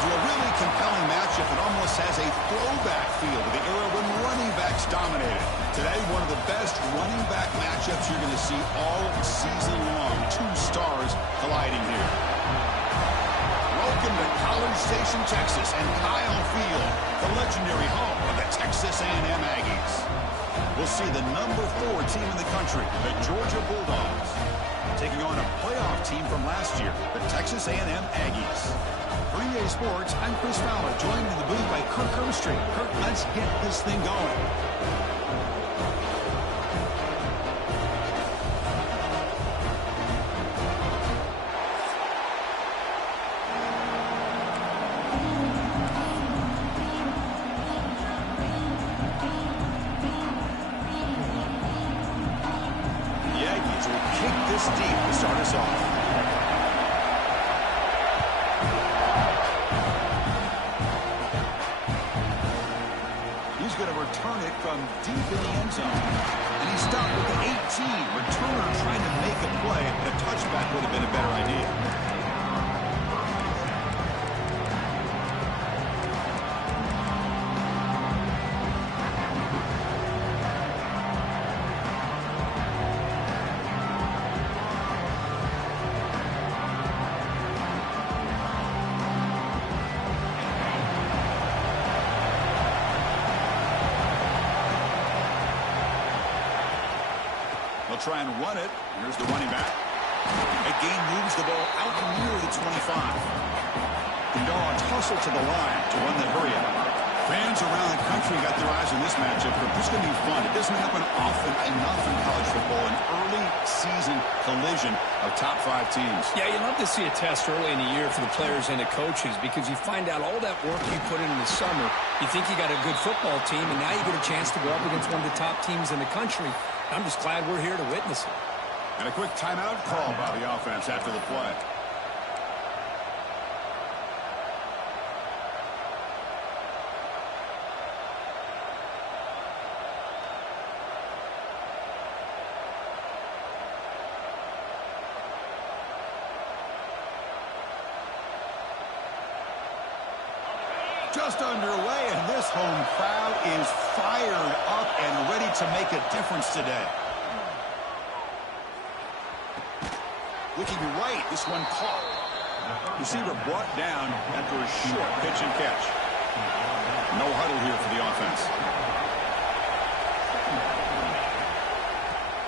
into a really compelling matchup that almost has a throwback feel to the era when running backs dominated. Today, one of the best running back matchups you're going to see all season long. Two stars colliding here. Welcome to College Station, Texas, and Kyle Field, the legendary home of the Texas A&M Aggies. We'll see the number 4 team in the country, the Georgia Bulldogs, taking on a playoff team from last year, the Texas A&M Aggies. For EA Sports, I'm Chris Fowler, joined in the booth by Kirk Herbstreit. Kirk, let's get this thing going. The Aggies will kick this deep to start us off. Return it from deep in the end zone. And he stopped with the 18. Returner trying to make a play, but a touchback would have been a better idea. Try and run it. Here's the running back. Again moves the ball out near the 25. The Dogs hustle to the line to run the hurry up. Fans around the country got their eyes on this matchup, but this is going to be fun. It doesn't happen often enough in college football, an early season collision of top 5 teams. Yeah, you love to see a test early in the year for the players and the coaches because you find out all that work you put in the summer. You think you got a good football team, and now you get a chance to go up against one of the top teams in the country. I'm just glad we're here to witness it. And a quick timeout call by the offense after the play. Just underway, and this home crowd is fired up and ready to make a difference today. Looking right, this one caught. Receiver brought down after a short pitch and catch. No huddle here for the offense.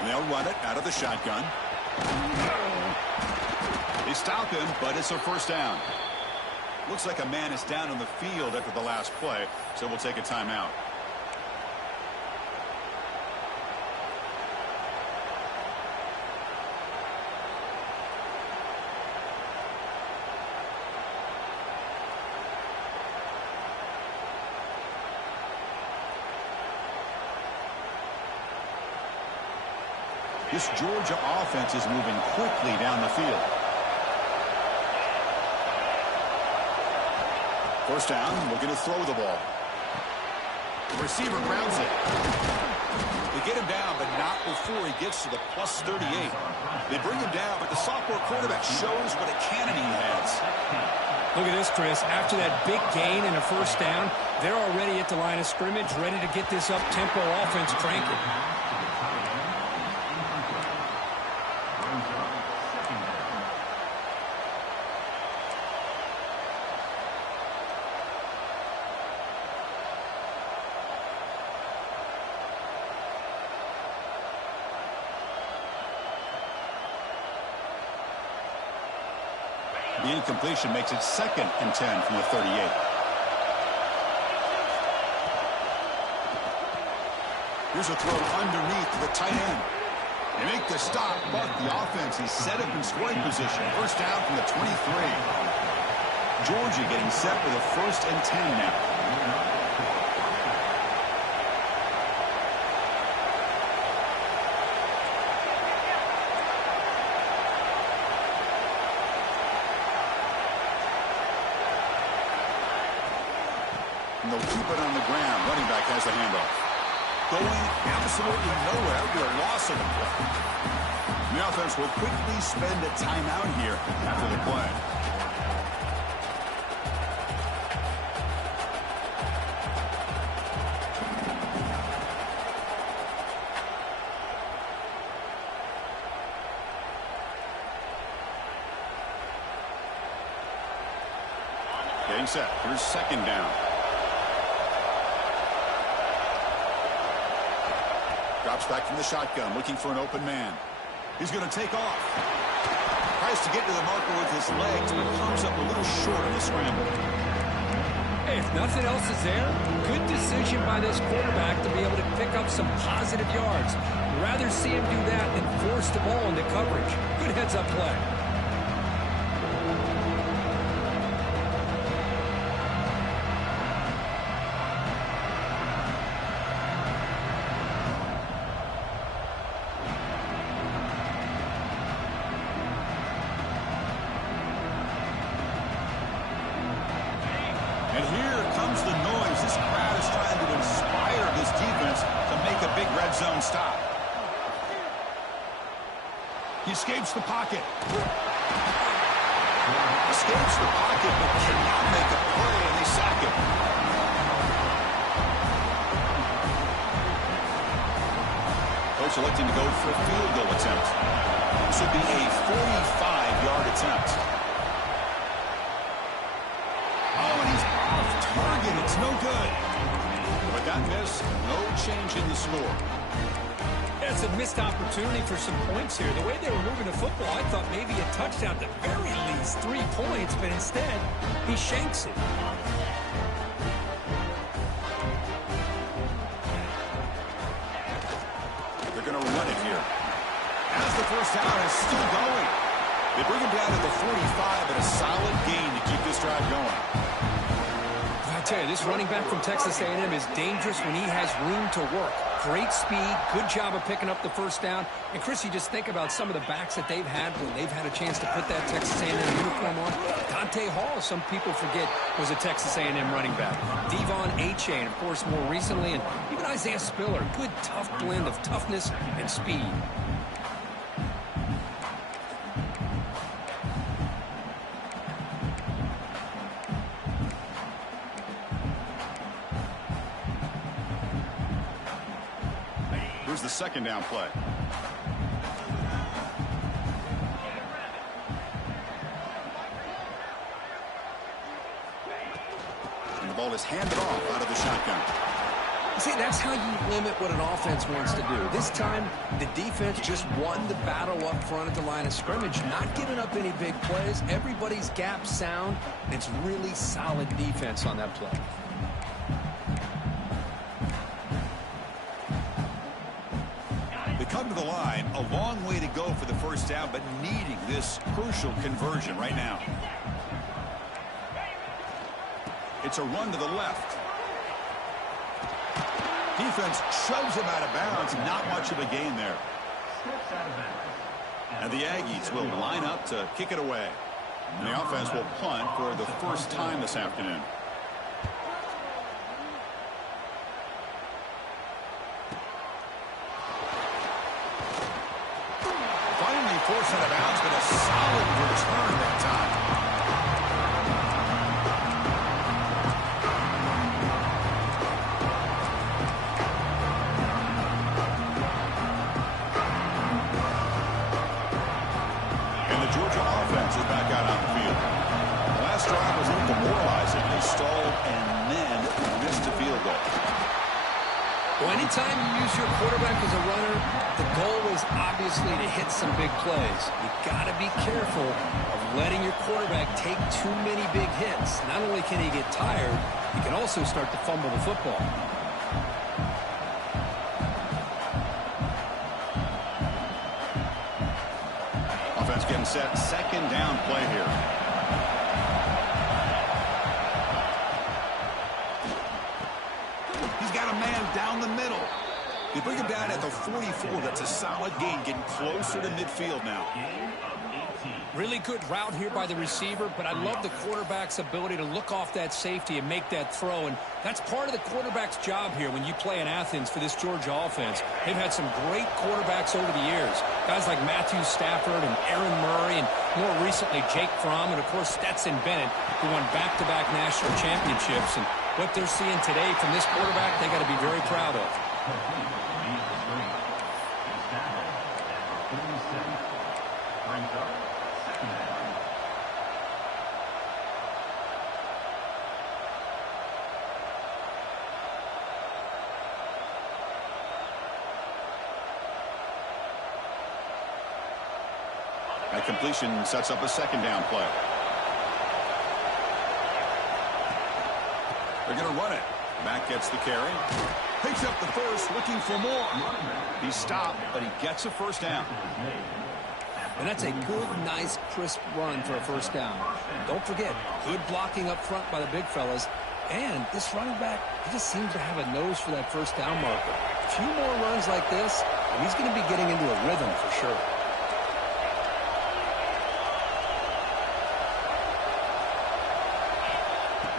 And they'll run it out of the shotgun. They stop him, but it's a first down. Looks like a man is down on the field after the last play, so we'll take a timeout. This Georgia offense is moving quickly down the field. First down, looking to throw the ball. The receiver grabs it. They get him down, but not before he gets to the plus 38. They bring him down, but the sophomore quarterback shows what a cannon he has. Look at this, Chris. After that big gain and a first down, they're already at the line of scrimmage, ready to get this up-tempo offense cranking. The incompletion makes it 2nd and 10 from the 38. Here's a throw underneath to the tight end. They make the stop, but the offense is set up in scoring position. First down from the 23. Georgia getting set with a 1st and 10 now. And they'll keep it on the ground. Running back has the handoff. Going absolutely nowhere after a loss of the play. The offense will quickly spend a timeout here after the play. Getting set. Here's second down. Drops back from the shotgun, looking for an open man. He's going to take off. Tries to get to the marker with his legs, but comes up a little short on the scramble. Hey, if nothing else is there, good decision by this quarterback to be able to pick up some positive yards. I'd rather see him do that than force the ball into coverage. Good heads-up play. And here comes the noise. This crowd is trying to inspire this defense to make a big red zone stop. He escapes the pocket. Escapes the pocket, but cannot make a play, and they sack him. Coach electing to go for a field goal attempt. This would be a 45-yard attempt. Oh, and he's off target. It's no good. But that miss, no change in the score. It's a missed opportunity for some points here. The way they were moving the football, I thought maybe a touchdown, at the very least 3 points, but instead, he shanks it. They're going to run it here. As the first down is still going. They bring him down to the 45, and a solid gain to keep this drive going. I tell you, this running back from Texas A&M is dangerous when he has room to work. Great speed, good job of picking up the first down. And, Chris, you just think about some of the backs that they've had when they've had a chance to put that Texas A&M uniform on. Dante Hall, some people forget, was a Texas A&M running back. Devon Achane, of course, more recently. And even Isaiah Spiller, good, tough blend of toughness and speed. Here's the second down play. And the ball is handed off out of the shotgun. See, that's how you limit what an offense wants to do. This time, the defense just won the battle up front at the line of scrimmage, not giving up any big plays. Everybody's gap sound. It's really solid defense on that play. Come to the line, a long way to go for the first down, but needing this crucial conversion right now. It's a run to the left. Defense shoves him out of bounds. Not much of a gain there. And the Aggies will line up to kick it away. And the offense will punt for the first time this afternoon. Forced out of bounds, but a solid return that time. And the Georgia offense is back out on the field. The last drive was a little demoralizing. They stalled and then missed a field goal. Well, anytime you use your quarterback as a runner, the goal is obviously to hit some big plays. You've got to be careful of letting your quarterback take too many big hits. Not only can he get tired, he can also start to fumble the football. Offense getting set. Second down play here. Got a man down the middle. They bring him down at the 44. That's a solid gain, getting closer to midfield now. Really good route here by the receiver, but I love the quarterback's ability to look off that safety and make that throw. And that's part of the quarterback's job here when you play in Athens for this Georgia offense. They've had some great quarterbacks over the years. Guys like Matthew Stafford and Aaron Murray, and more recently Jake Fromm, and of course Stetson Bennett, who won back-to-back national championships. And what they're seeing today from this quarterback, they got to be very proud of. The completion sets up a second down play. They're going to run it. Mack gets the carry. Picks up the first, looking for more. He's stopped, but he gets a first down. And that's a good, nice, crisp run for a first down. Don't forget, good blocking up front by the big fellas. And this running back, he just seems to have a nose for that first down marker. A few more runs like this, and he's going to be getting into a rhythm for sure.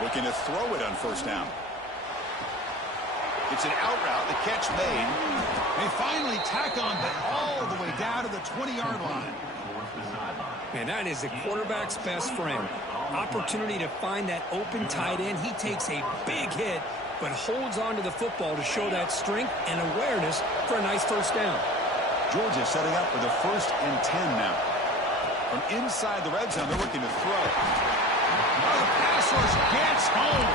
Looking to throw it on first down. It's an out route. The catch made. They finally tack on, but all the way down to the 20-yard line. Man, that is the quarterback's best friend. Opportunity to find that open tight end. He takes a big hit, but holds on to the football to show that strength and awareness for a nice first down. Georgia setting up for the 1st and 10 now. From inside the red zone, they're looking to throw. Oh, the pass rush gets home.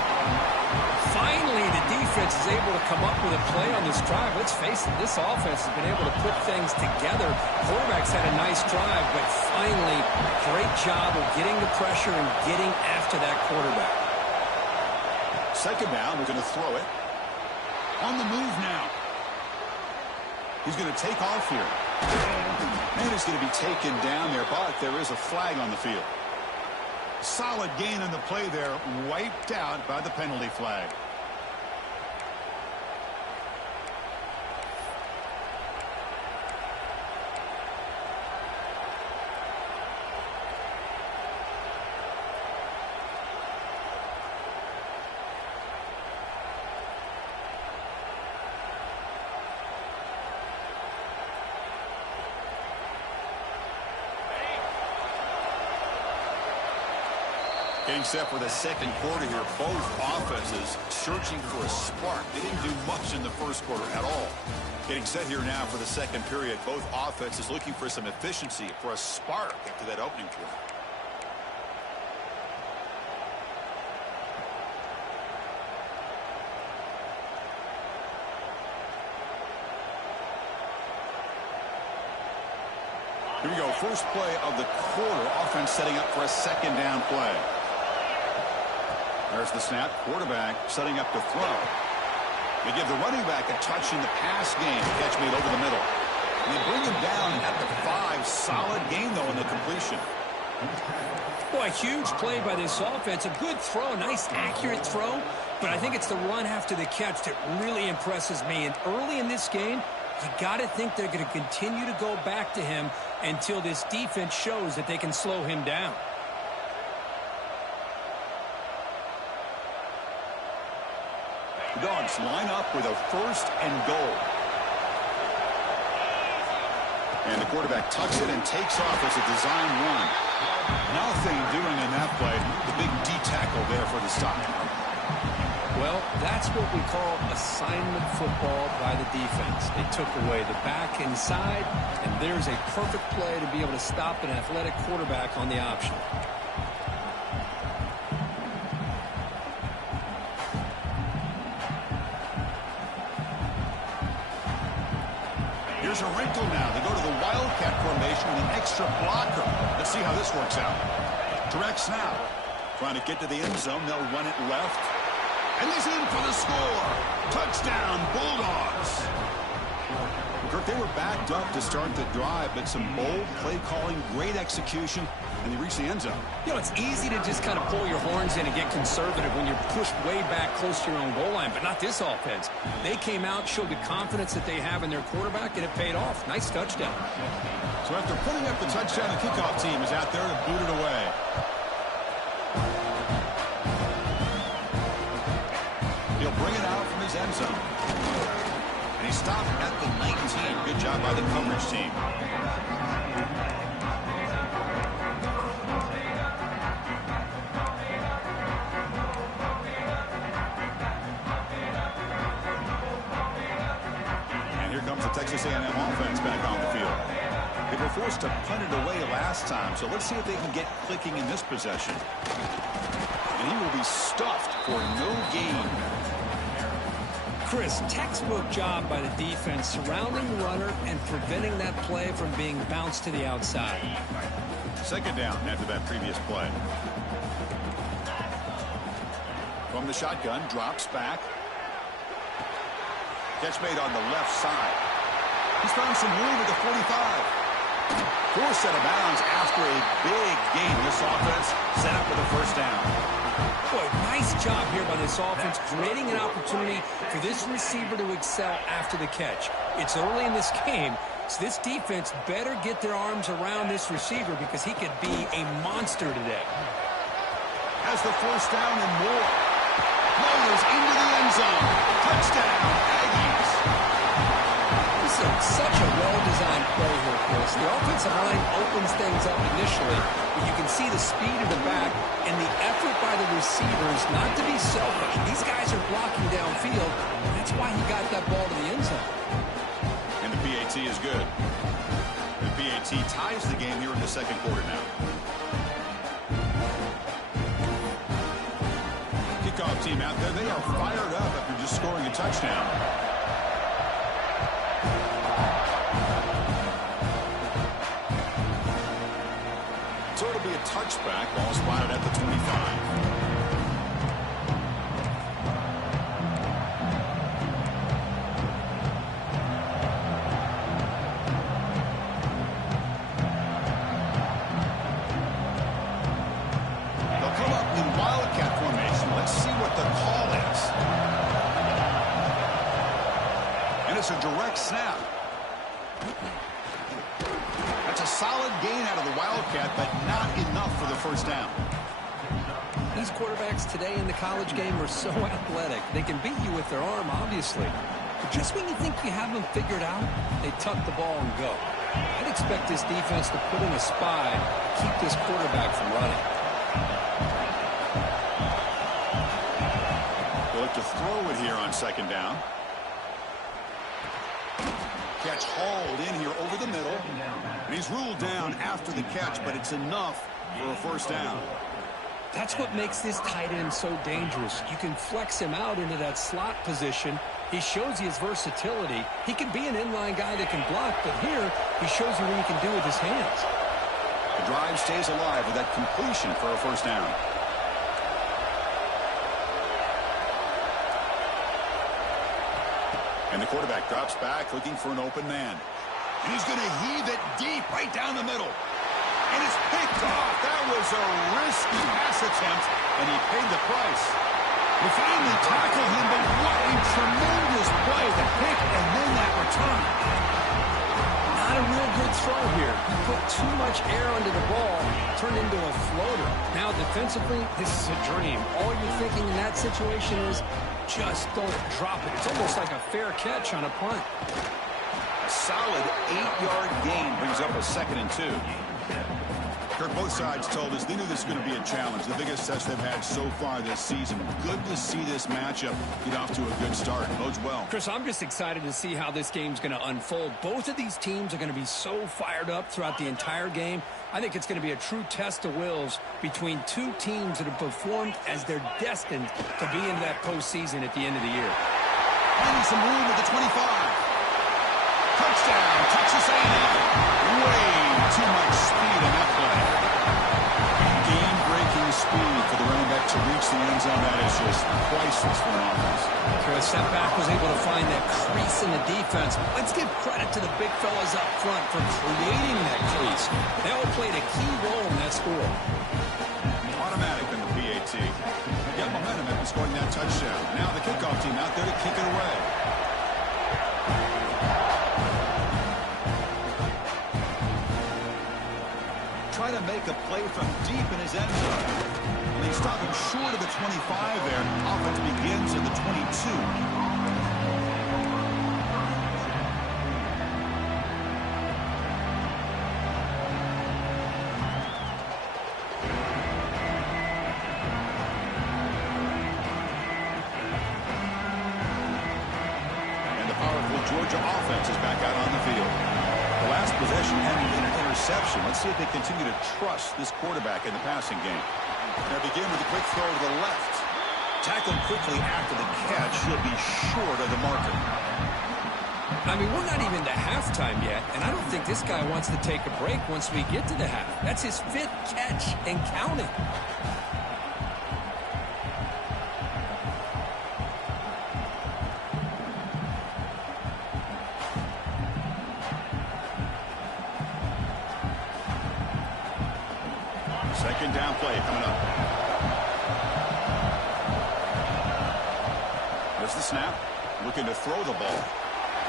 Finally, the defense is able to come up with a play on this drive. Let's face it, this offense has been able to put things together. Quarterback's had a nice drive, but finally, great job of getting the pressure and getting after that quarterback. Second down, they're going to throw it. On the move now. He's going to take off here. And it's going to be taken down there, but there is a flag on the field. Solid gain on the play there, wiped out by the penalty flag. Getting set for the second quarter here. Both offenses searching for a spark. They didn't do much in the first quarter at all. Getting set here now for the second period. Both offenses looking for some efficiency, for a spark after that opening quarter. Here we go. First play of the quarter. Offense setting up for a second down play. There's the snap. Quarterback setting up to throw. They give the running back a touch in the pass game. Catch made over the middle. And they bring him down at the 5. Solid game, though, in the completion. Boy, huge play by this offense. A good throw, a nice, accurate throw. But I think it's the run after the catch that really impresses me. And early in this game, you got to think they're going to continue to go back to him until this defense shows that they can slow him down. The Dogs line up with a 1st and goal. And the quarterback tucks it and takes off as a design run. Nothing doing in that play. The big D tackle there for the stop. Well, that's what we call assignment football by the defense. They took away the back inside, and there's a perfect play to be able to stop an athletic quarterback on the option. Here's a wrinkle now. They go to the Wildcat formation with an extra blocker. Let's see how this works out. Direct snap. Trying to get to the end zone. They'll run it left. And he's in for the score. Touchdown, Bulldogs. Kirk, they were backed up to start the drive, but some bold play calling, great execution, and they reached the end zone. You know, it's easy to just kind of pull your horns in and get conservative when you're pushed way back close to your own goal line, but not this offense. They came out, showed the confidence that they have in their quarterback, and it paid off. Nice touchdown. So after putting up the touchdown, the kickoff team is out there to boot it away. He'll bring it out from his end zone. And he stopped at the 19. Good job by the coverage team. And here comes the Texas A&M offense back on the field. They were forced to punt it away last time, so let's see if they can get clicking in this possession. And he will be stuffed for no gain. Chris, textbook job by the defense surrounding the runner and preventing that play from being bounced to the outside. Second down after that previous play. From the shotgun, drops back. Catch made on the left side. He's found some room at the 45. Forced out of bounds after a big gain. This offense set up for the first down. Boy, nice job here by this offense, creating an opportunity for this receiver to excel after the catch. It's early in this game, so this defense better get their arms around this receiver because he could be a monster today. Has the first down and more. Motors into the end zone. Touchdown, Aggies. This is such a well-designed play here, Chris. The offensive line opens things up initially, but you can see the speed of the back and the effort by the receivers not to be selfish. These guys are blocking downfield. That's why he got that ball to the end zone. And the PAT is good. The PAT ties the game here in the second quarter now. Kickoff team out there. They are fired up after just scoring a touchdown. So it'll be a touchback. Ball spotted at the 25. It's a direct snap. That's a solid gain out of the Wildcat, but not enough for the first down. These quarterbacks today in the college game are so athletic. They can beat you with their arm, obviously. But just when you think you have them figured out, they tuck the ball and go. I'd expect this defense to put in a spy to keep this quarterback from running. They'll look to throw it here on second down. Catch hauled in here over the middle. And he's ruled down after the catch, but it's enough for a first down. That's what makes this tight end so dangerous. You can flex him out into that slot position. He shows you his versatility. He can be an inline guy that can block, but here he shows you what he can do with his hands. The drive stays alive with that completion for a first down. And the quarterback drops back, looking for an open man. And he's going to heave it deep right down the middle. And it's picked off. That was a risky pass attempt, and he paid the price. We finally tackle him, but what a tremendous play. The pick and then that return. Not a real good throw here. He put too much air under the ball, turned into a floater. Now defensively, this is a dream. All you're thinking in that situation is, just don't drop it. It's almost like a fair catch on a punt. A solid 8-yard gain brings up a 2nd and 2. Kirk, both sides told us they knew this was going to be a challenge. The biggest test they've had so far this season. Good to see this matchup get off to a good start. Bodes well. Chris, I'm just excited to see how this game's going to unfold. Both of these teams are going to be so fired up throughout the entire game. I think it's going to be a true test of wills between two teams that have performed as they're destined to be in that postseason at the end of the year. Finding some room at the 25. Touchdown, Texas A&M. Way too much speed in that play. Game-breaking speed for the running back to reach the end zone. That is just priceless for an offense. Chris, that back was able to find that crease in the defense. Let's give credit to the big fellas up front for creating that crease. They all played a key role in that score. Automatic in the PAT. Got momentum after scoring that touchdown. Now the kickoff team out there to kick it away. Trying to make a play from deep in his end zone. And they stop him short of the 25 there. Offense begins at the 22. Georgia offense is back out on the field. The last possession ended in an interception. Let's see if they continue to trust this quarterback in the passing game. They begin with a quick throw to the left. Tackled quickly after the catch. He'll be short of the marker. I mean, we're not even to halftime yet, and I don't think this guy wants to take a break once we get to the half. That's his 5th catch and counting. Second down play coming up. There's the snap. Looking to throw the ball.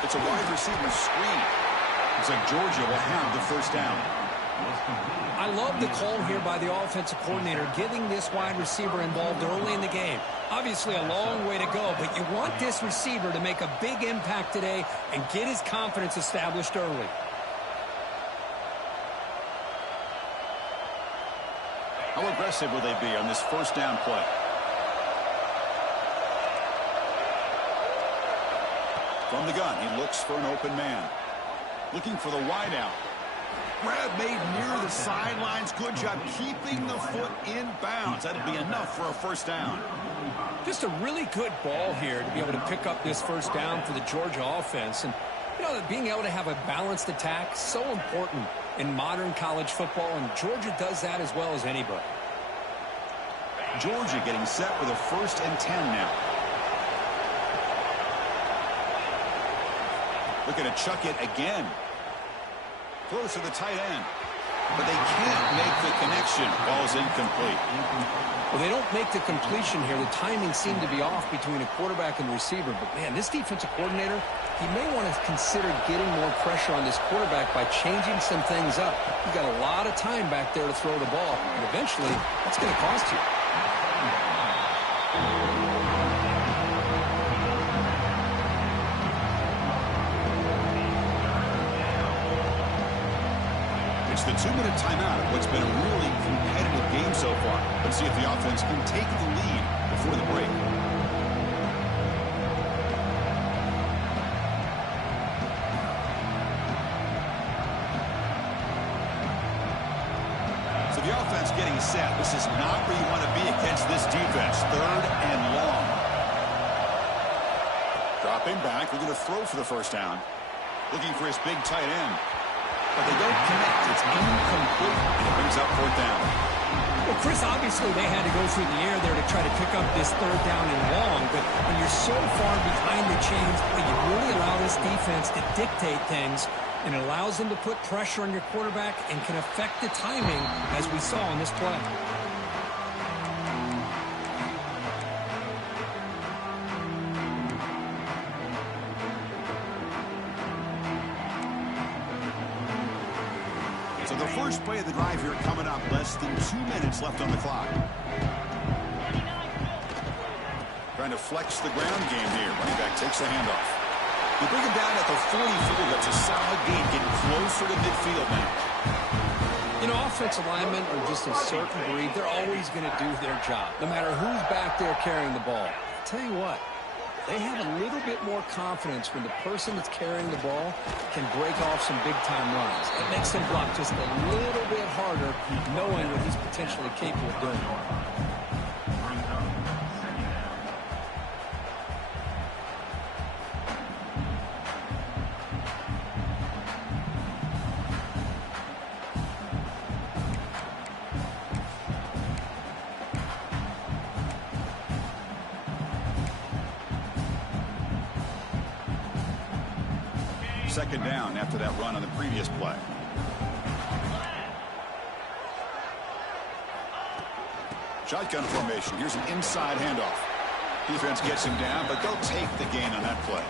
It's a wide receiver screen. Looks like Georgia will have the first down. I love the call here by the offensive coordinator, getting this wide receiver involved early in the game. Obviously a long way to go, but you want this receiver to make a big impact today and get his confidence established early. How aggressive will they be on this first down play? From the gun, he looks for an open man. Looking for the wide out. Grab made near the sidelines. Good job keeping the foot in bounds. That'll be enough for a first down. Just a really good ball here to be able to pick up this first down for the Georgia offense. And, you know, being able to have a balanced attack, so important in modern college football, and Georgia does that as well as anybody. Georgia getting set with a 1st and 10 now. Looking to chuck it again. Throws to the tight end. But they can't make the connection. Ball's incomplete. Well, they don't make the completion here. The timing seemed to be off between a quarterback and receiver. But, man, this defensive coordinator, he may want to consider getting more pressure on this quarterback by changing some things up. You've got a lot of time back there to throw the ball. And eventually, that's going to cost you. It's the 2-minute timeout of what's been a really competitive game so far. Let's see if the offense can take the lead before the break. So the offense getting set. This is not where you want to be against this defense. 3rd and long. Dropping back. We're going to throw for the first down. Looking for his big tight end. But they don't connect. It's incomplete. And it brings up 4th down. Well, Chris, obviously they had to go through the air there to try to pick up this 3rd down and long. But when you're so far behind the chains, you really allow this defense to dictate things. And it allows them to put pressure on your quarterback and can affect the timing, as we saw on this play. So the first play of the drive here coming up. Less than 2 minutes left on the clock. Trying to flex the ground game here. Running back takes the handoff. You bring him down at the 44. That's a solid gain. Getting closer to midfield now. You know, offensive linemen are just a certain breed. They're always going to do their job, no matter who's back there carrying the ball. I'll tell you what. They have a little bit more confidence when the person that's carrying the ball can break off some big-time runs. It makes them block just a little bit harder, knowing what he's potentially capable of doing. Second down after that run on the previous play. Shotgun formation. Here's an inside handoff. Defense gets him down, but they'll take the gain on that play.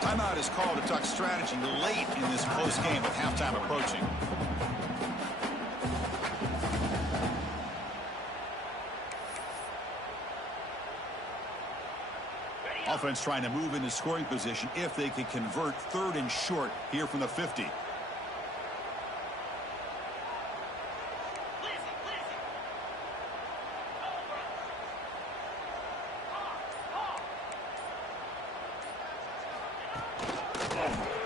Timeout is called to talk strategy late in this close game with halftime approaching. Offense trying to move into scoring position if they could convert 3rd and short here from the 50.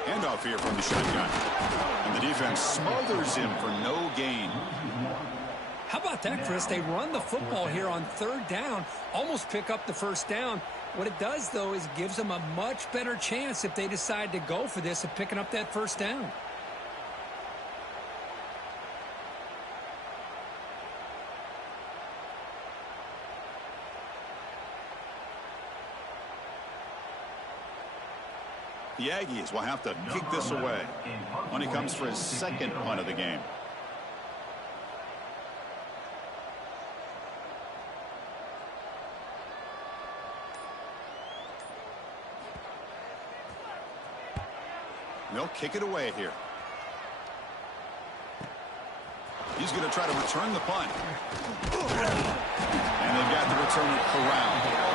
Handoff here from the shotgun. And the defense smothers him for no gain. How about that, Chris? They run the football here on third down, almost pick up the first down. What it does, though, is it gives them a much better chance if they decide to go for this of picking up that first down. The Aggies will have to kick this away when he comes for his second punt of the game. They'll kick it away here. He's going to try to return the punt. And they've got the returner corralled.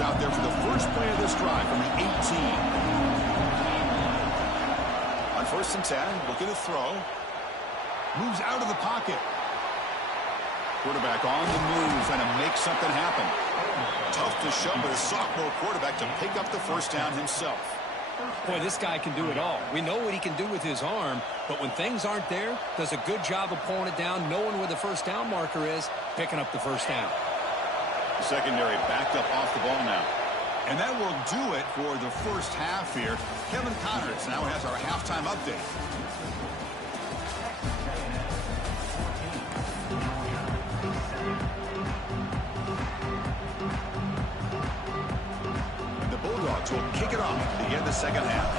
Out there for the first play of this drive from the 18. On 1st and 10, looking to throw. Moves out of the pocket. Quarterback on the move, trying to make something happen. Tough to show, but a sophomore quarterback to pick up the first down himself. Boy, this guy can do it all. We know what he can do with his arm, but when things aren't there, does a good job of pulling it down, knowing where the first down marker is, picking up the first down. Secondary backed up off the ball now. And that will do it for the first half here. Kevin Connors now has our halftime update. The Bulldogs will kick it off to begin the second half.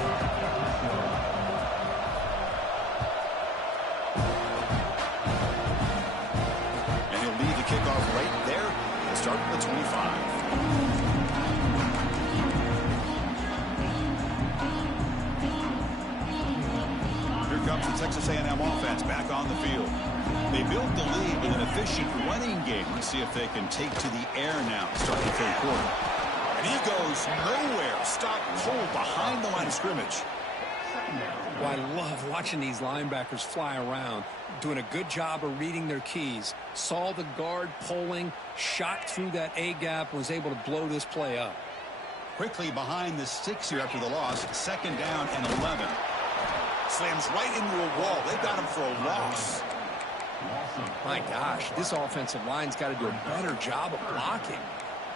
And he'll lead the kickoff right there. Start at the 25. Here comes the Texas A&M offense back on the field. They built the lead with an efficient running game. Let's see if they can take to the air now to start the third quarter. And he goes nowhere. Stopped cold behind the line of scrimmage. Well, I love watching these linebackers fly around, doing a good job of reading their keys. Saw the guard pulling, shot through that A-gap, was able to blow this play up. Quickly behind the 6 here after the loss, 2nd down and 11. Slams right into a wall. They've got him for a loss. My gosh, this offensive line's got to do a better job of blocking.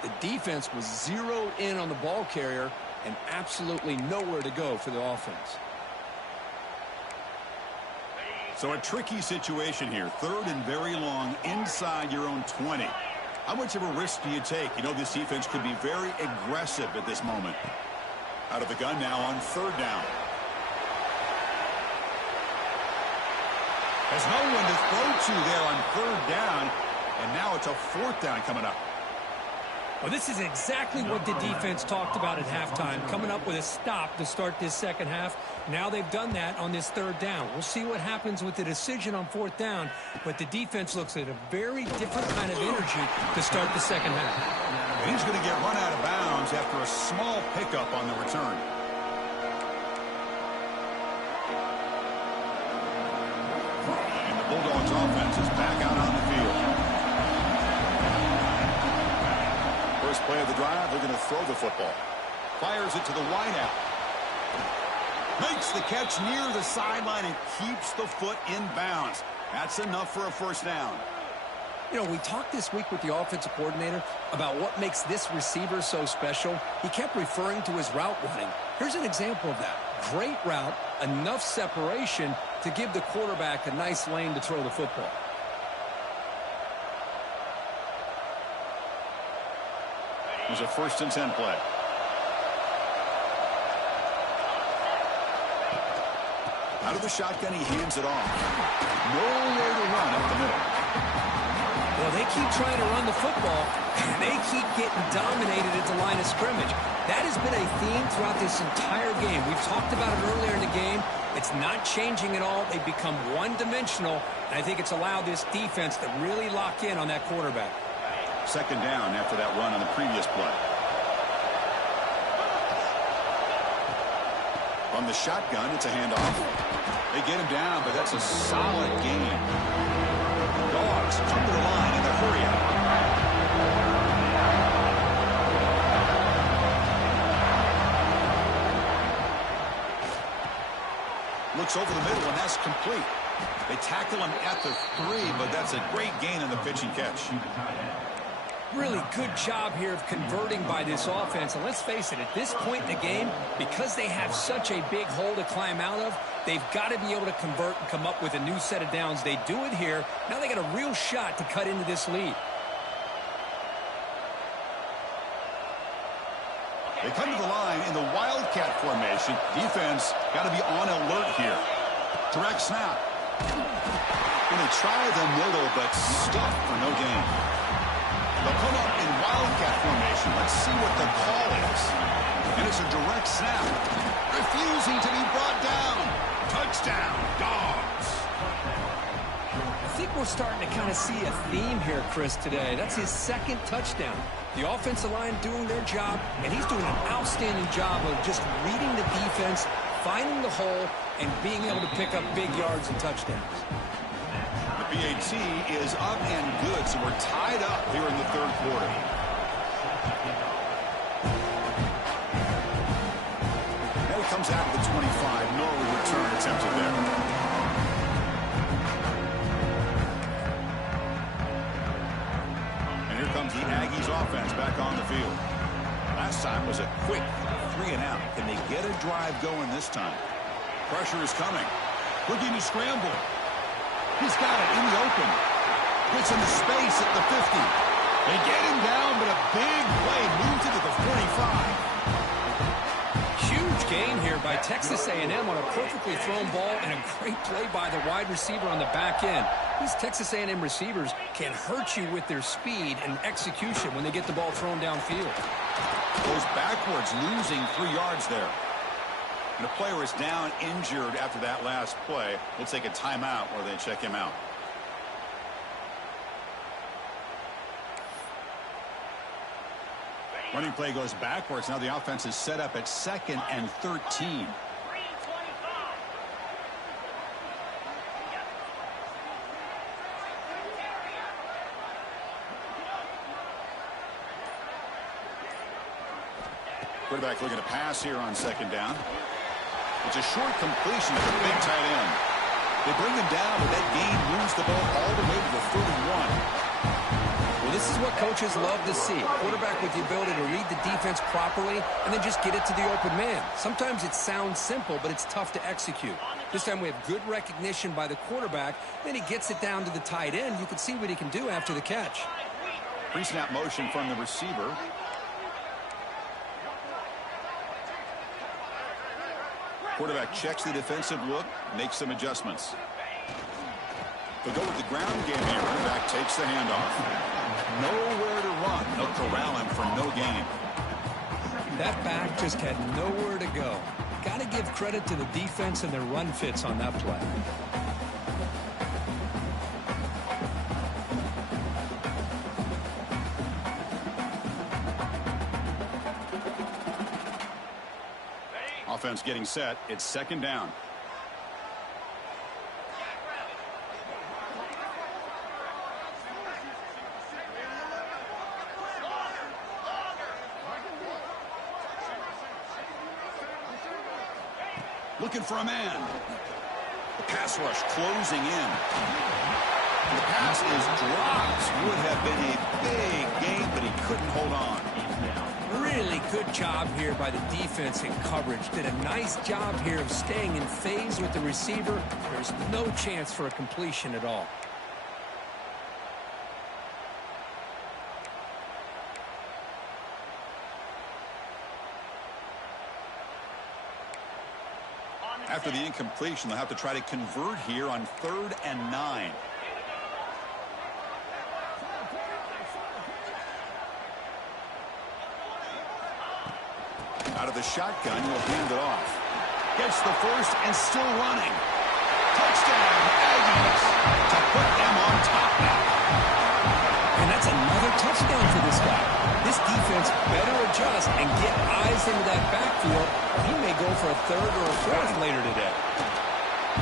The defense was zeroed in on the ball carrier and absolutely nowhere to go for the offense. So a tricky situation here. 3rd and very long inside your own 20. How much of a risk do you take? You know this defense could be very aggressive at this moment. Out of the gun now on 3rd down. Has no one to throw to there on 3rd down. And now it's a 4th down coming up. Well, this is exactly what the defense talked about at halftime, coming up with a stop to start this second half. Now they've done that on this 3rd down. We'll see what happens with the decision on 4th down, but the defense looks at a very different kind of energy to start the second half. And he's going to get run out of bounds after a small pickup on the return. And the Bulldogs offense is back out on the field. First play of the drive, they're going to throw the football. Fires it to the wideout. Makes the catch near the sideline and keeps the foot in bounds. That's enough for a first down. You know, we talked this week with the offensive coordinator about what makes this receiver so special. He kept referring to his route running. Here's an example of that. Great route, enough separation to give the quarterback a nice lane to throw the football. It was a 1st and 10 play. Out of the shotgun, he hands it off. Nowhere to run up the middle. Well, they keep trying to run the football, and they keep getting dominated at the line of scrimmage. That has been a theme throughout this entire game. We've talked about it earlier in the game. It's not changing at all. They've become one-dimensional, and I think it's allowed this defense to really lock in on that quarterback. 2nd down after that run on the previous play. From the shotgun, it's a handoff. They get him down, but that's a solid game. Dogs come to the line in the hurry-up. Looks over the middle, and that's complete. They tackle him at the 3, but that's a great gain in the pitch and catch. Really good job here of converting by this offense. And let's face it, at this point in the game, because they have such a big hole to climb out of, they've got to be able to convert and come up with a new set of downs. They do it here. Now they got a real shot to cut into this lead. They come to the line in the Wildcat formation. Defense got to be on alert here. Direct snap. And they try the middle, but stuffed for no gain. They'll come up in Wildcat formation. Let's see what the call is. And it's a direct snap. Refusing to be brought down. Touchdown, Dogs. I think we're starting to kind of see a theme here, Chris, today. That's his second touchdown. The offensive line doing their job, and he's doing an outstanding job of just reading the defense, finding the hole, and being able to pick up big yards and touchdowns. The PAT is up and good, so we're tied up here in the third quarter. Now he comes out of the 25. No return attempted there. And here comes the Aggies offense back on the field. Last time was a quick 3-and-out. Can they get a drive going this time? Pressure is coming. Looking to scramble. He's got it in the open. Gets into space at the 50. They get him down, but a big play moves into the 45. Huge gain here by Texas A&M on a perfectly thrown ball and a great play by the wide receiver on the back end. These Texas A&M receivers can hurt you with their speed and execution when they get the ball thrown downfield. Goes backwards, losing 3 yards there. And the player is down injured after that last play. We'll take a timeout where they check him out. Running play goes backwards. Now the offense is set up at 2nd and 13. Quarterback looking to pass here on 2nd down. It's a short completion to the big tight end. They bring him down, but that gain moves the ball all the way to the 31. Well, this is what coaches love to see. Quarterback with the ability to read the defense properly and then just get it to the open man. Sometimes it sounds simple, but it's tough to execute. This time we have good recognition by the quarterback. Then he gets it down to the tight end. You can see what he can do after the catch. Pre-snap motion from the receiver. Quarterback checks the defensive look, makes some adjustments. They'll go with the ground game here. Running back takes the handoff. Nowhere to run. They'll corral him for no gain. That back just had nowhere to go. Got to give credit to the defense and their run fits on that play. Offense getting set. It's 2nd down. Looking for a man. The pass rush closing in. The pass is dropped. Would have been a big gain, but he couldn't hold on. Really good job here by the defense in coverage. Did a nice job here of staying in phase with the receiver. There's no chance for a completion at all. After the incompletion, they'll have to try to convert here on 3rd and 9. Out of the shotgun, will hand it off. Gets the first and still running. Touchdown, Aggies, to put them on top now. And that's another touchdown for this guy. This defense better adjust and get eyes into that backfield. He may go for a 3rd or a 4th later today.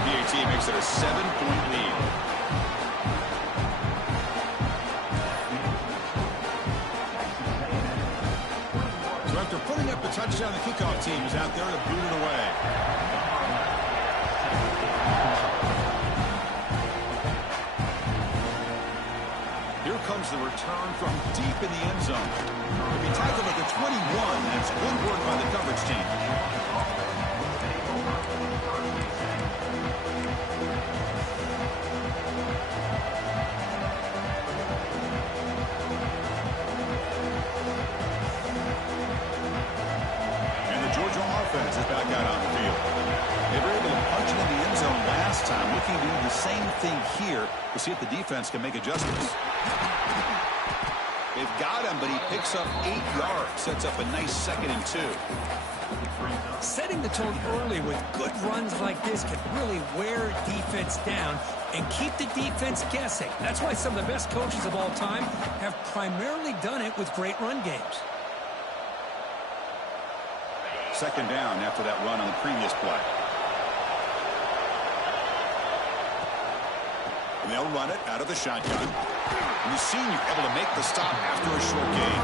PAT makes it a 7-point lead. So after putting up a touchdown, the kickoff team is out there to boot it away. Here comes the return from deep in the end zone. He'll be tackled at the 21, and it's good work by the coverage team. And the Georgia offense is back out on the field. They were able to punch it in the end zone last time. Looking to do the same thing here to see if the defense can make adjustments. They've got him, but he picks up 8 yards. Sets up a nice 2nd and 2. Setting the tone early with good runs like this can really wear defense down and keep the defense guessing. That's why some of the best coaches of all time have primarily done it with great run games. 2nd down after that run on the previous play. And they'll run it out of the shotgun. And the senior able to make the stop after a short gain.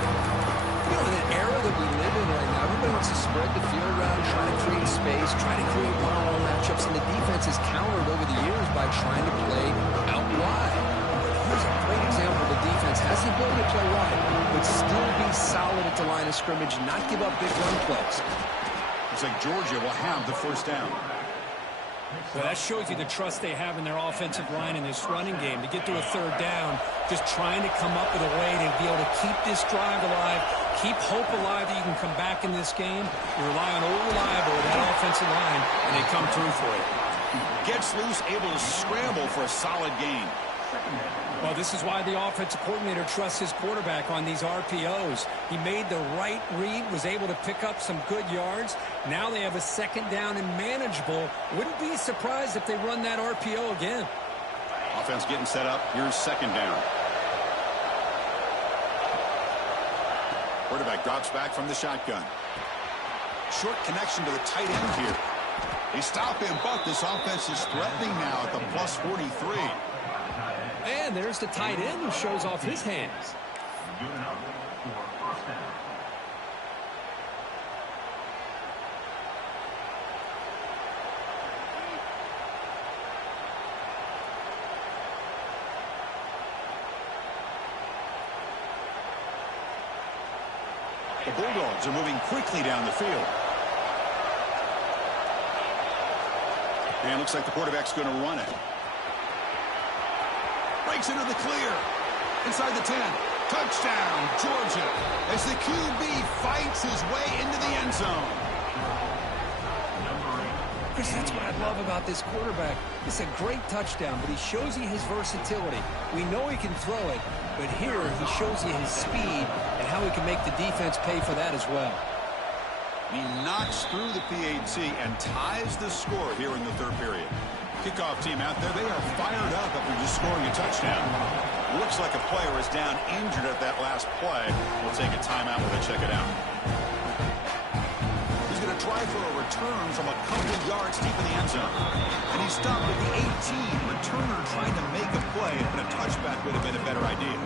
You know, in an era that we live in right now, everybody wants to spread the field around, try to create space, try to create one-on-one matchups, and the defense is countered over the years by trying to play out wide. But here's a great example. The defense has the ability to play wide, but still be solid at the line of scrimmage, not give up big run plays. Looks like Georgia will have the 1st down. Well, that shows you the trust they have in their offensive line in this running game. To get to a 3rd down, just trying to come up with a way to be able to keep this drive alive, keep hope alive that you can come back in this game. You rely on old reliable with that offensive line, and they come through for you. Gets loose, able to scramble for a solid gain. Well, this is why the offensive coordinator trusts his quarterback on these RPOs. He made the right read, was able to pick up some good yards. Now they have a 2nd down and manageable. Wouldn't be surprised if they run that RPO again. Offense getting set up. Here's 2nd down. Quarterback drops back from the shotgun. Short connection to the tight end here. They stop him, but this offense is threatening now at the plus 43. And there's the tight end who shows off his hands. The Bulldogs are moving quickly down the field. And it looks like the quarterback's going to run it. Breaks into the clear. Inside the 10. Touchdown, Georgia. As the QB fights his way into the end zone. Chris, that's what I love about this quarterback. It's a great touchdown, but he shows you his versatility. We know he can throw it, but here he shows you his speed and how he can make the defense pay for that as well. He knocks through the PAT and ties the score here in the 3rd period. Kickoff team out there, they are fired up after just scoring a touchdown. Looks like a player is down injured at that last play. We'll take a timeout while they check it out. He's going to try for a return from a couple of yards deep in the end zone. And he stopped at the 18. Returner trying to make a play, but a touchback would have been a better idea.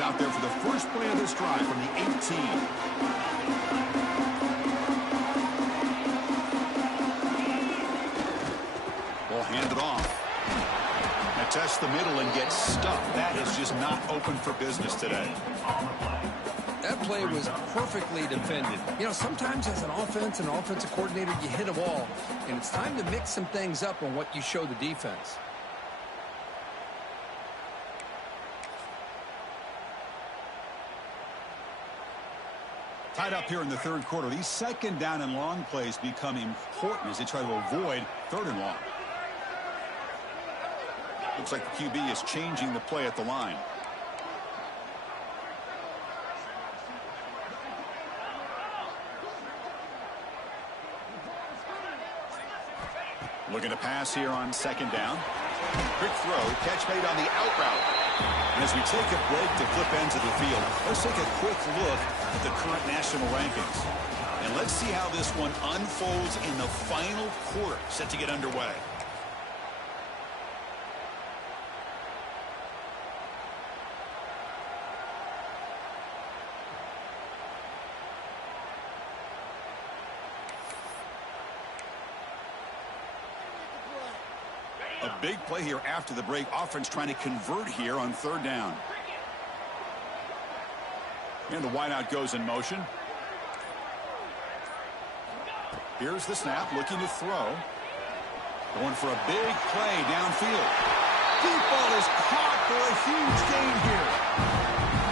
Out there for the first play of this drive from the 18. Ball handed off. Now test the middle and get stuffed. That is just not open for business today. That play was perfectly defended. You know, sometimes as an offense and offensive coordinator, you hit a wall, and it's time to mix some things up on what you show the defense. Tied up here in the 3rd quarter. These 2nd down and long plays become important as they try to avoid 3rd and long. Looks like the QB is changing the play at the line. Looking to pass here on 2nd down. Quick throw, catch made on the out route. And as we take a break to flip ends of the field, let's take a quick look at the current national rankings. And let's see how this one unfolds in the final quarter, set to get underway. A big play here after the break. Offense trying to convert here on third down. And the wideout goes in motion. Here's the snap, looking to throw. Going for a big play downfield. Deep ball is caught for a huge gain here.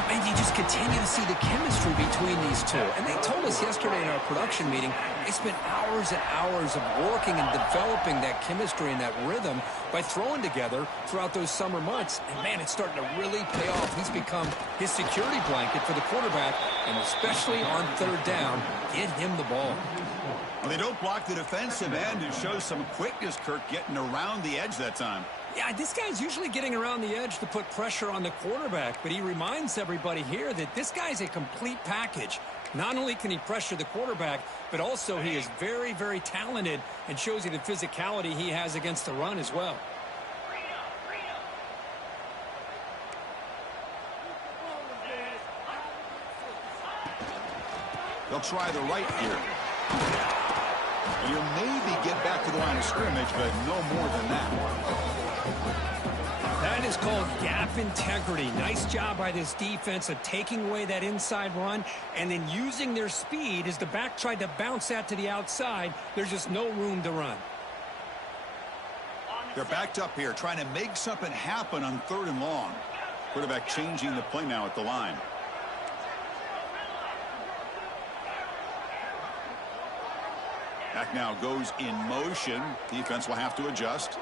And you just continue to see the chemistry between these two. And they told us yesterday in our production meeting, they spent hours and hours of working and developing that chemistry and that rhythm by throwing together throughout those summer months. And, man, it's starting to really pay off. He's become his security blanket for the quarterback, and especially on third down, get him the ball. Well, they don't block the defensive end and show some quickness, Kirk, getting around the edge that time. Yeah, this guy's usually getting around the edge to put pressure on the quarterback, but he reminds everybody here that this guy's a complete package. Not only can he pressure the quarterback, but also he is very, very talented and shows you the physicality he has against the run as well. They'll try the right here. You'll maybe get back to the line of scrimmage, but no more than that. That is called gap integrity. Nice job by this defense of taking away that inside run and then using their speed as the back tried to bounce that to the outside. There's just no room to run. They're backed up here, trying to make something happen on third and long. Quarterback changing the play now at the line. Back now goes in motion. Defense will have to adjust.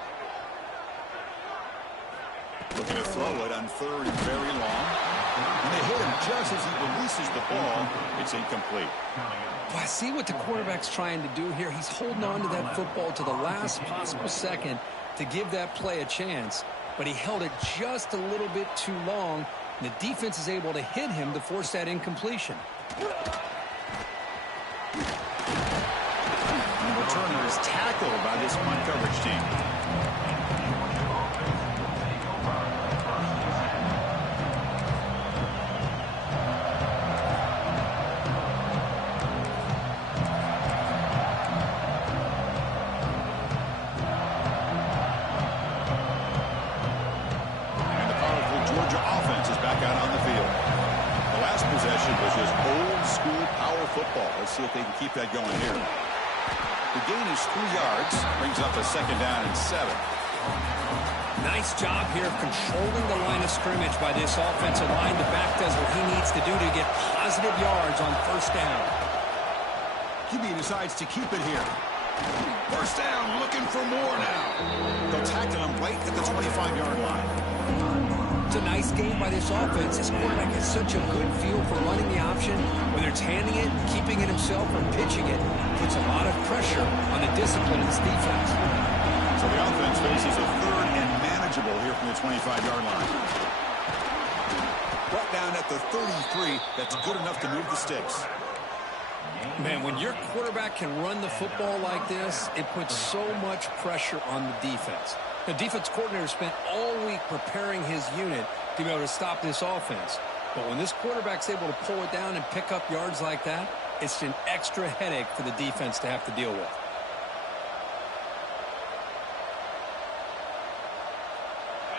Looking to throw it on third and very long. And they hit him just as he releases the ball. It's incomplete. Well, I see what the quarterback's trying to do here. He's holding on to that football to the last possible second to give that play a chance. But he held it just a little bit too long. And the defense is able to hit him to force that incompletion. The returner is tackled by this punt coverage team. See if they can keep that going here. The gain is 3 yards, brings up a second down and 7. Nice job here of controlling the line of scrimmage by this offensive line. The back does what he needs to do to get positive yards on first down. QB decides to keep it here. First down, looking for more now. They'll tackle him right at the 25-yard line. It's a nice game by this offense. This quarterback has such a good feel for running the option, whether it's handing it, keeping it himself, or pitching it. Puts a lot of pressure on the discipline of this defense. So the offense faces a third and manageable here from the 25-yard line. Brought down at the 33. That's good enough to move the sticks. Man, when your quarterback can run the football like this, it puts so much pressure on the defense. The defense coordinator spent all week preparing his unit to be able to stop this offense. But when this quarterback's able to pull it down and pick up yards like that, it's an extra headache for the defense to have to deal with.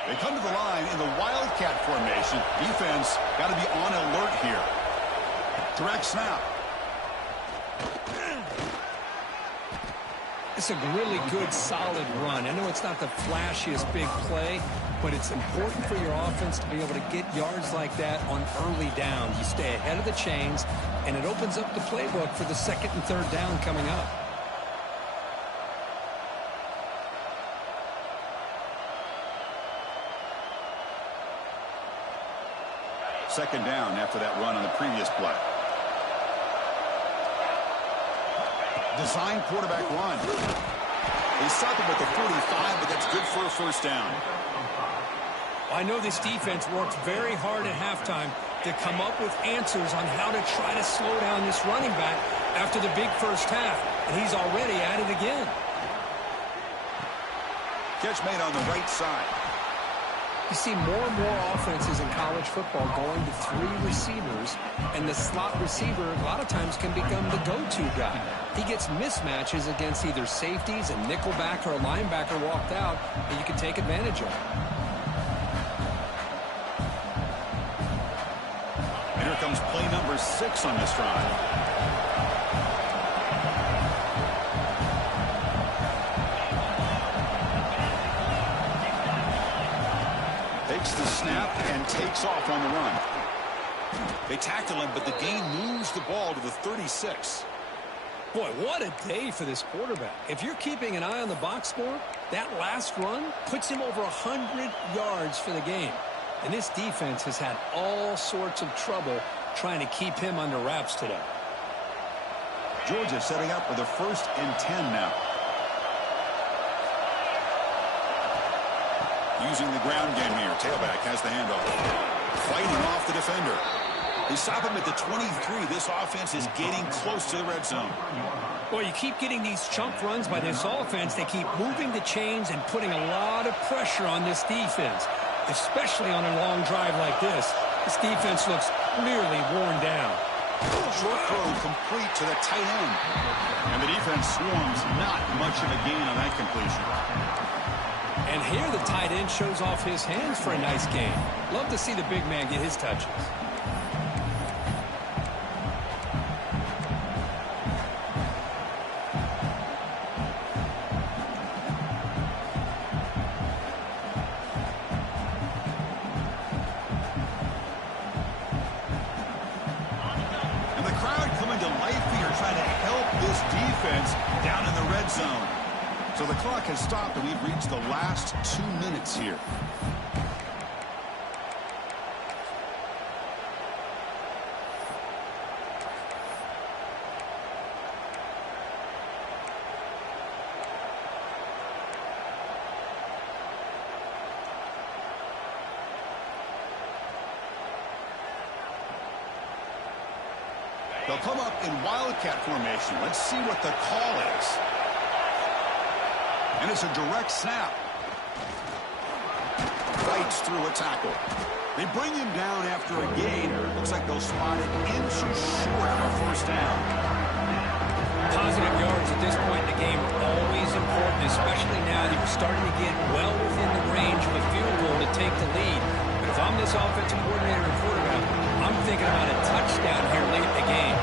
They come to the line in the Wildcat formation. Defense got to be on alert here. Direct snap. It's a really good, solid run. I know it's not the flashiest big play, but it's important for your offense to be able to get yards like that on early downs. You stay ahead of the chains, and it opens up the playbook for the second and third down coming up. Second down after that run on the previous play. Design quarterback run. They stop him at the 45, but that's good for a first down. I know this defense worked very hard at halftime to come up with answers on how to try to slow down this running back after the big first half, and he's already at it again. Catch made on the right side. You see more and more offenses in college football going to 3 receivers, and the slot receiver a lot of times can become the go-to guy. He gets mismatches against either safeties, a nickelback, or a linebacker walked out, and you can take advantage of it. And here comes play number 6 on this drive. The snap and takes off on the run. They tackle him, but the gain moves the ball to the 36. Boy, what a day for this quarterback. If you're keeping an eye on the box score, that last run puts him over 100 yards for the game. And this defense has had all sorts of trouble trying to keep him under wraps today. Georgia setting up for the 1st and 10 now. Using the ground game here. Tailback has the handoff. Fighting off the defender. They stop him at the 23. This offense is getting close to the red zone. Well, you keep getting these chunk runs by this offense. They keep moving the chains and putting a lot of pressure on this defense, especially on a long drive like this. This defense looks really worn down. Short throw complete to the tight end. And the defense swarms. Not much of a gain on that completion. And here the tight end shows off his hands for a nice game. Love to see the big man get his touches. And the crowd coming to life here trying to help this defense down in the red zone. So the clock has stopped, and we've reached the last 2 minutes here. They'll come up in wildcat formation. Let's see what the call is. And it's a direct snap. Fights through a tackle. They bring him down after a gain. Looks like they'll spot it inches short of a first down. Positive yards at this point in the game are always important, especially now that you're starting to get well within the range of a field goal to take the lead. But if I'm this offensive coordinator and quarterback, I'm thinking about a touchdown here late in the game.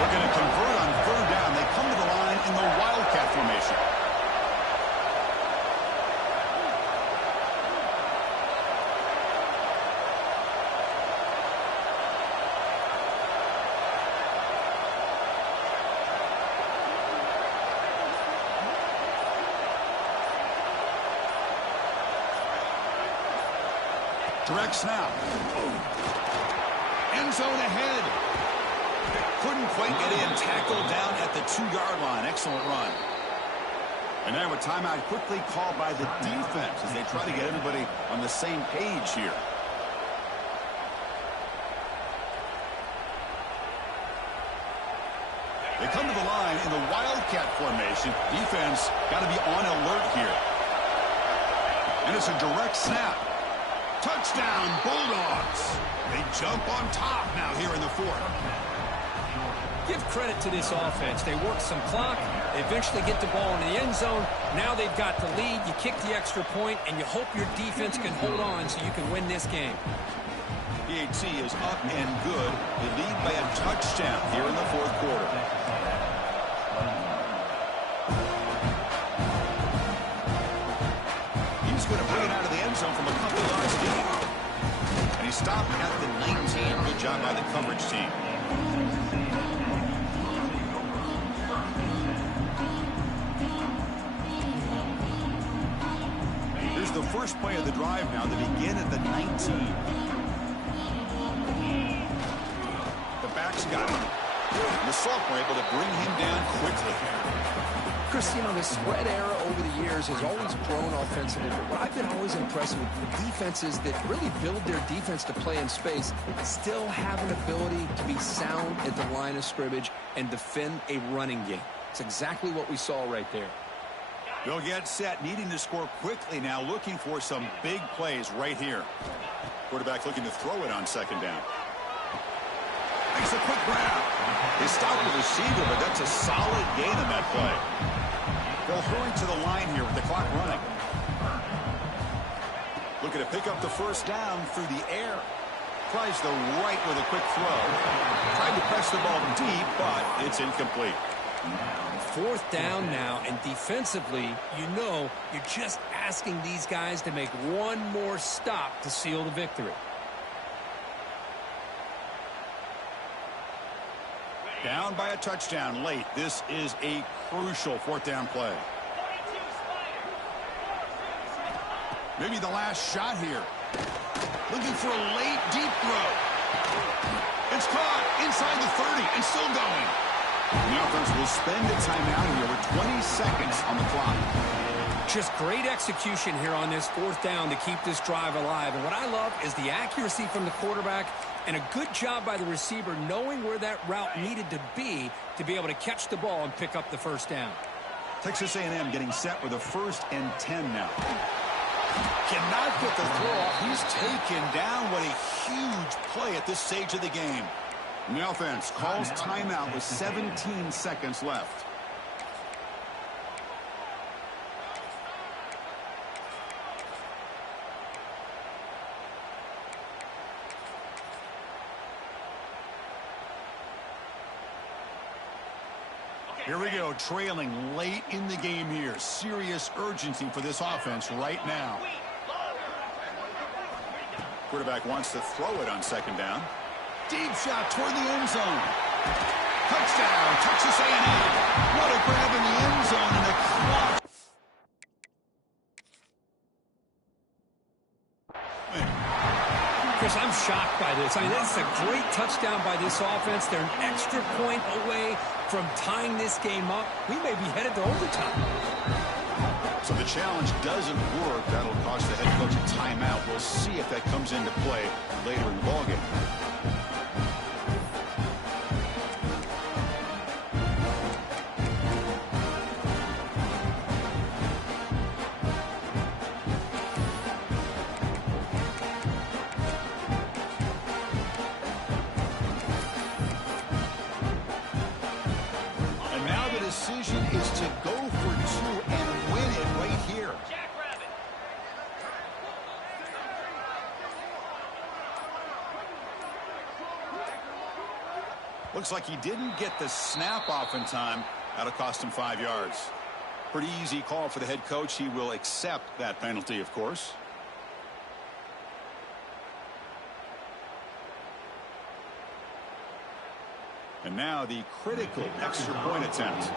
Looking to convert on 3rd down. They come to the line in the wildcat formation. Direct snap. End zone ahead. Couldn't quite get in. Tackled down at the 2-yard line. Excellent run. And now a timeout quickly called by the defense as they try to get everybody on the same page here. They come to the line in the wildcat formation. Defense got to be on alert here. And it's a direct snap. Touchdown, Bulldogs. They jump on top now here in the 4th. Give credit to this offense. They work some clock. They eventually get the ball in the end zone. Now they've got the lead. You kick the extra point, and you hope your defense can hold on so you can win this game. PHC is up and good. They lead by a touchdown here in the 4th quarter. He's going to bring it out of the end zone from a couple yards deep. And he stopped at the 19. Good job by the coverage team. Here's the first play of the drive now. They begin at the 19. The backs got him. The Salt were able to bring him down quickly. Chris, you know, the spread era over the years has always grown offensively, but what I've been always impressed with defenses that really build their defense to play in space still have an ability to be sound at the line of scrimmage and defend a running game. It's exactly what we saw right there. They'll get set, needing to score quickly now, looking for some big plays right here. Quarterback looking to throw it on second down. Makes a quick grab. They stop the receiver, but that's a solid gain on that play. They'll hurry to the line here with the clock running. Looking to pick up the first down through the air. Tries the right with a quick throw. Tried to press the ball deep, but it's incomplete. Fourth down now, and defensively, you know, you're just asking these guys to make one more stop to seal the victory. Down by a touchdown late. This is a crucial fourth down play. Maybe the last shot here. Looking for a late deep throw. It's caught inside the 30 and still going. The offense will spend a timeout here with 20 seconds on the clock. Just great execution here on this fourth down to keep this drive alive. And what I love is the accuracy from the quarterback and a good job by the receiver knowing where that route needed to be able to catch the ball and pick up the first down. Texas A&M getting set with a 1st and 10 now. Cannot get the throw off. He's taken down. What a huge play at this stage of the game. And the offense calls timeout with 17 seconds left. Here we go, trailing late in the game here. Serious urgency for this offense right now. Quarterback wants to throw it on second down. Deep shot toward the end zone. Touchdown, Texas A&M. What a grab in the end zone and a clock. Chris, I'm shocked by this. I mean, this is a great touchdown by this offense. They're an extra point away from tying this game up. We may be headed to overtime. So the challenge doesn't work. That'll cost the head coach a timeout. We'll see if that comes into play later in the ballgame. Looks like he didn't get the snap off in time. That'll cost him 5 yards. Pretty easy call for the head coach. He will accept that penalty, of course. And now the critical extra point attempt.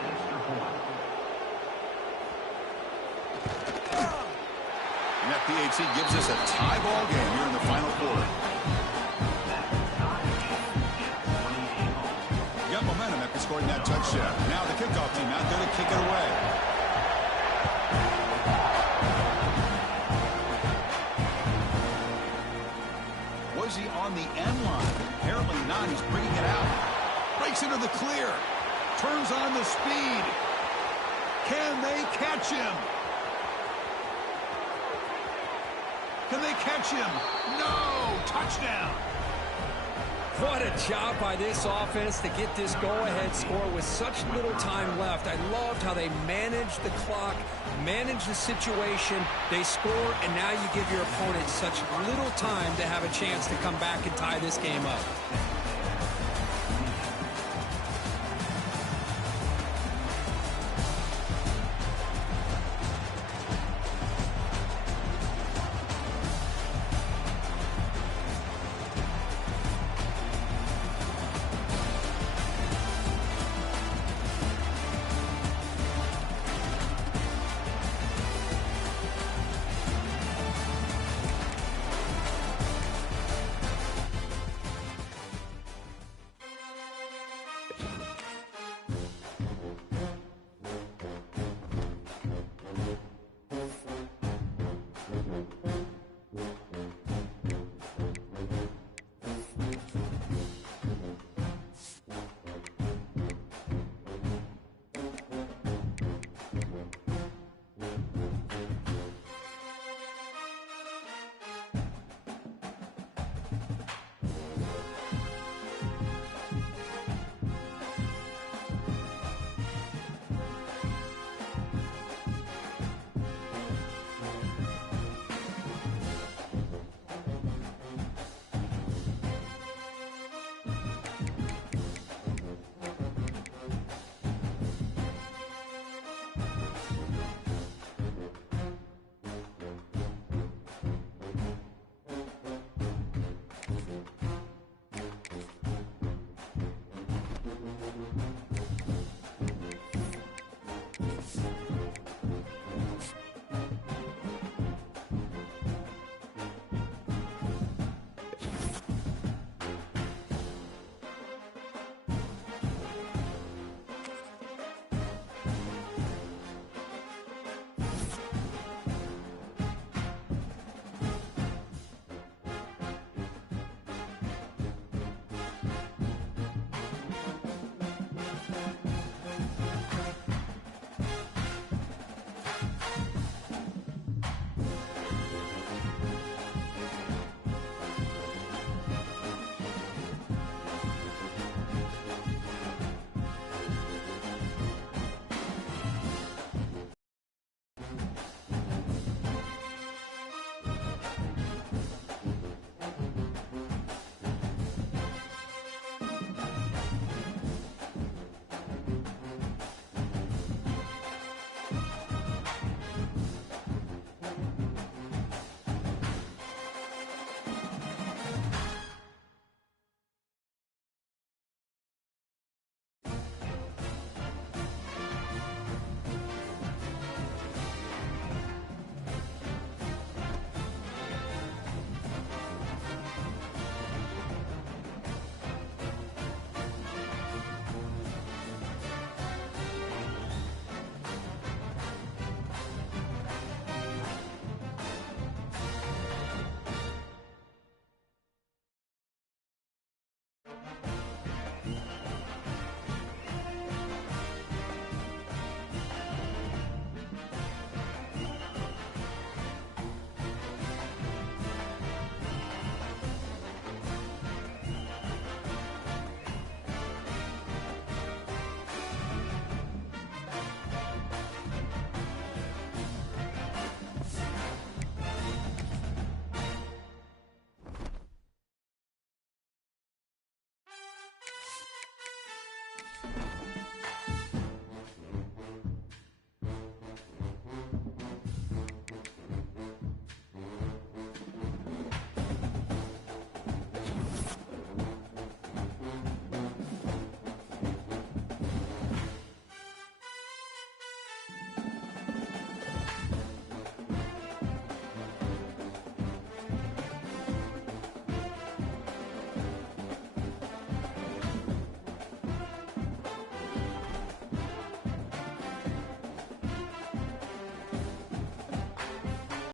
And that PAT gives us a tie ball game here in the final quarter. Momentum after scoring that touchdown. Now the kickoff team out there to kick it away. Was he on the end line? Apparently not. He's bringing it out. Breaks into the clear. Turns on the speed. Can they catch him? Can they catch him? No! Touchdown! What a job by this offense to get this go-ahead score with such little time left. I loved how they managed the clock, managed the situation. They scored, and now you give your opponent such little time to have a chance to come back and tie this game up.